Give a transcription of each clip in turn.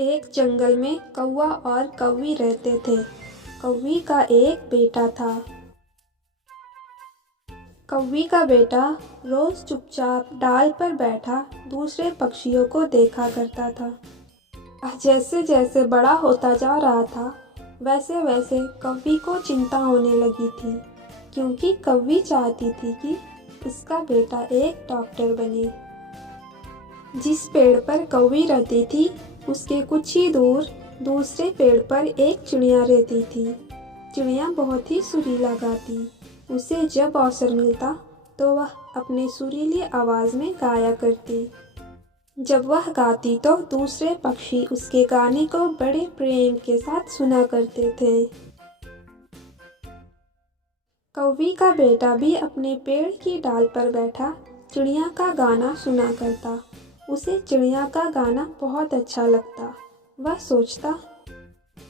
एक जंगल में कौवा और कौवी रहते थे। कौवी का एक बेटा था। कौवी का बेटा रोज चुपचाप डाल पर बैठा दूसरे पक्षियों को देखा करता था। जैसे जैसे बड़ा होता जा रहा था, वैसे वैसे कौवी को चिंता होने लगी थी, क्योंकि कौवी चाहती थी कि उसका बेटा एक डॉक्टर बने। जिस पेड़ पर कौवी रहती थी, उसके कुछ ही दूर दूसरे पेड़ पर एक चिड़िया रहती थी। चिड़िया बहुत ही सुरीला गाती। उसे जब अवसर मिलता तो वह अपने सुरीली आवाज़ में गाया करती। जब वह गाती तो दूसरे पक्षी उसके गाने को बड़े प्रेम के साथ सुना करते थे। कौवी का बेटा भी अपने पेड़ की डाल पर बैठा चिड़िया का गाना सुना करता। उसे चिड़िया का गाना बहुत अच्छा लगता। वह सोचता,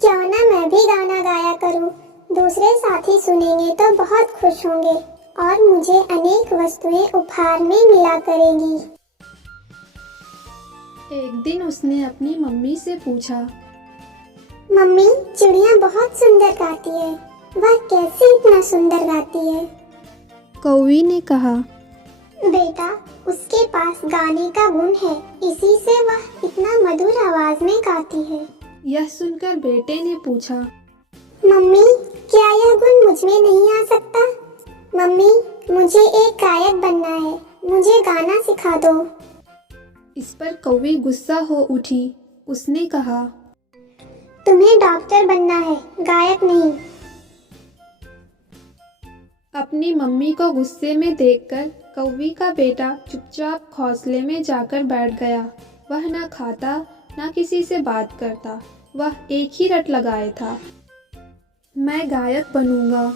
क्यों ना मैं भी गाना गाया करूं। दूसरे साथी सुनेंगे तो बहुत खुश होंगे और मुझे अनेक वस्तुएं उपहार में मिला करेंगी। एक दिन उसने अपनी मम्मी से पूछा, मम्मी, चिड़िया बहुत सुंदर गाती है। वह कैसे इतना सुंदर गाती है? कौवी ने कहा, बेटा, उसके पास गाने का गुण है, इसी से वह इतना मधुर आवाज में गाती है। यह सुनकर बेटे ने पूछा, मम्मी, क्या यह गुण मुझ में नहीं आ सकता? मम्मी, मुझे एक गायक बनना है, मुझे गाना सिखा दो। इस पर कौवी गुस्सा हो उठी। उसने कहा, तुम्हें डॉक्टर बनना है, गायक नहीं। अपनी मम्मी को गुस्से में देखकर कौवी का बेटा चुपचाप घोंसले में जाकर बैठ गया। वह ना खाता ना किसी से बात करता। वह एक ही रट लगाए था, मैं गायक बनूंगा।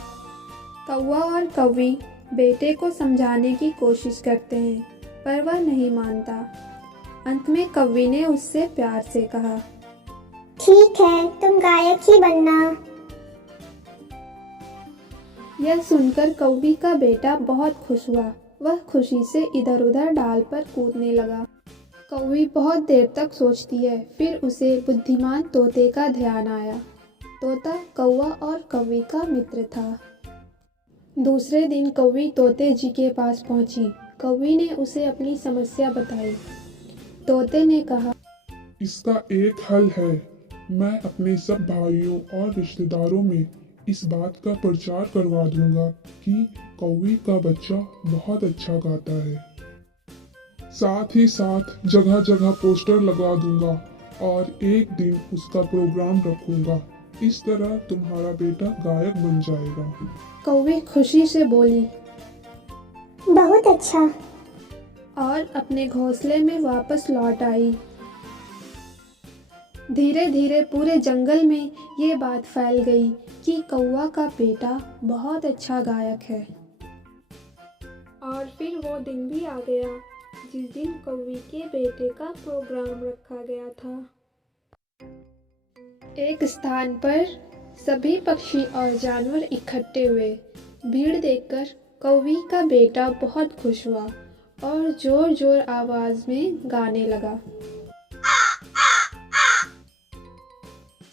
कौवा और कौवी बेटे को समझाने की कोशिश करते हैं, पर वह नहीं मानता। अंत में कौवी ने उससे प्यार से कहा, ठीक है, तुम गायक ही बनना। यह सुनकर कौवी का बेटा बहुत खुश हुआ। वह खुशी से इधर उधर डाल पर कूदने लगा। कौवी बहुत देर तक सोचती है, फिर उसे बुद्धिमान तोते का ध्यान आया। तोता कौवा और कौवी का मित्र था। दूसरे दिन कौवी तोते जी के पास पहुंची। कौवी ने उसे अपनी समस्या बताई। तोते ने कहा, इसका एक हल है। मैं अपने सब भाइयों और रिश्तेदारों में इस बात का प्रचार करवा दूंगा कि कौवी का बच्चा बहुत अच्छा गाता है। साथ ही साथ जगह जगह पोस्टर लगा दूंगा और एक दिन उसका प्रोग्राम रखूंगा। इस तरह तुम्हारा बेटा गायक बन जाएगा। कौवी खुशी से बोली बहुत अच्छा। और अपने घोंसले में वापस लौट आई। धीरे धीरे पूरे जंगल में ये बात फैल गई कि कौवा का बेटा बहुत अच्छा गायक है। और फिर वो दिन भी आ गया जिस दिन कौवी के बेटे का प्रोग्राम रखा गया था। एक स्थान पर सभी पक्षी और जानवर इकट्ठे हुए। भीड़ देखकर कौवी का बेटा बहुत खुश हुआ और जोर जोर आवाज में गाने लगा।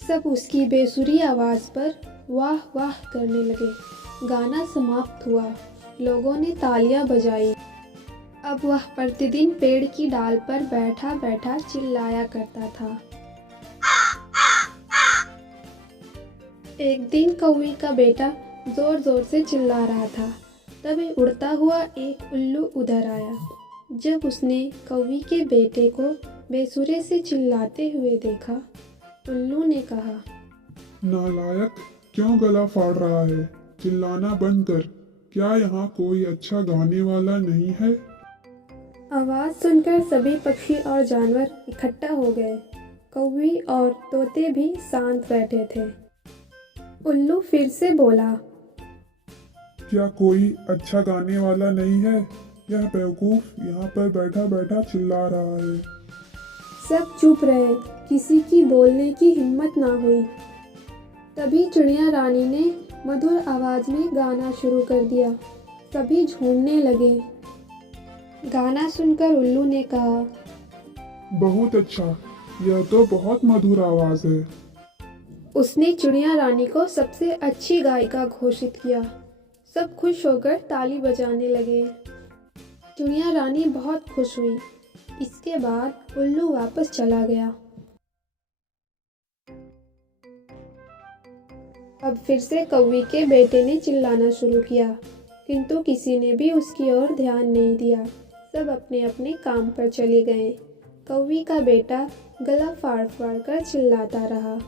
सब उसकी बेसुरी आवाज पर वाह वाह करने लगे। गाना समाप्त हुआ। लोगों ने तालियां बजाई। अब वह प्रतिदिन पेड़ की डाल पर बैठा बैठा चिल्लाया करता था। एक दिन कौवी का बेटा जोर जोर से चिल्ला रहा था। तभी उड़ता हुआ एक उल्लू उधर आया। जब उसने कौवी के बेटे को बेसुरे से चिल्लाते हुए देखा, उल्लू ने कहा, नालायक, क्यों गला फाड़ रहा है? चिल्लाना बंद कर। क्या यहाँ कोई अच्छा गाने वाला नहीं है? आवाज सुनकर सभी पक्षी और जानवर इकट्ठा हो गए। कौवी और तोते भी शांत बैठे थे। उल्लू फिर से बोला, क्या कोई अच्छा गाने वाला नहीं है? यह बेवकूफ यहाँ पर बैठा बैठा चिल्ला रहा है। सब चुप रहे। किसी की बोलने की हिम्मत ना हुई। तभी चिड़िया रानी ने मधुर आवाज में गाना शुरू कर दिया। सभी झूमने लगे। गाना सुनकर उल्लू ने कहा, बहुत अच्छा, यह तो बहुत मधुर आवाज है। उसने चिड़िया रानी को सबसे अच्छी गायिका घोषित किया। सब खुश होकर ताली बजाने लगे। चिड़िया रानी बहुत खुश हुई। इसके बाद उल्लू वापस चला गया। अब फिर से कौवी के बेटे ने चिल्लाना शुरू किया, किंतु किसी ने भी उसकी ओर ध्यान नहीं दिया। सब अपने अपने काम पर चले गए। कौवी का बेटा गला फाड़ फाड़ कर चिल्लाता रहा।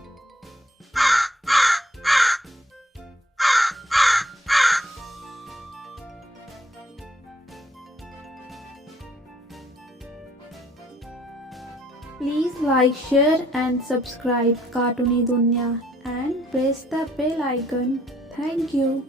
Please like, share and subscribe Cartoony Dunya and press the bell icon. Thank you.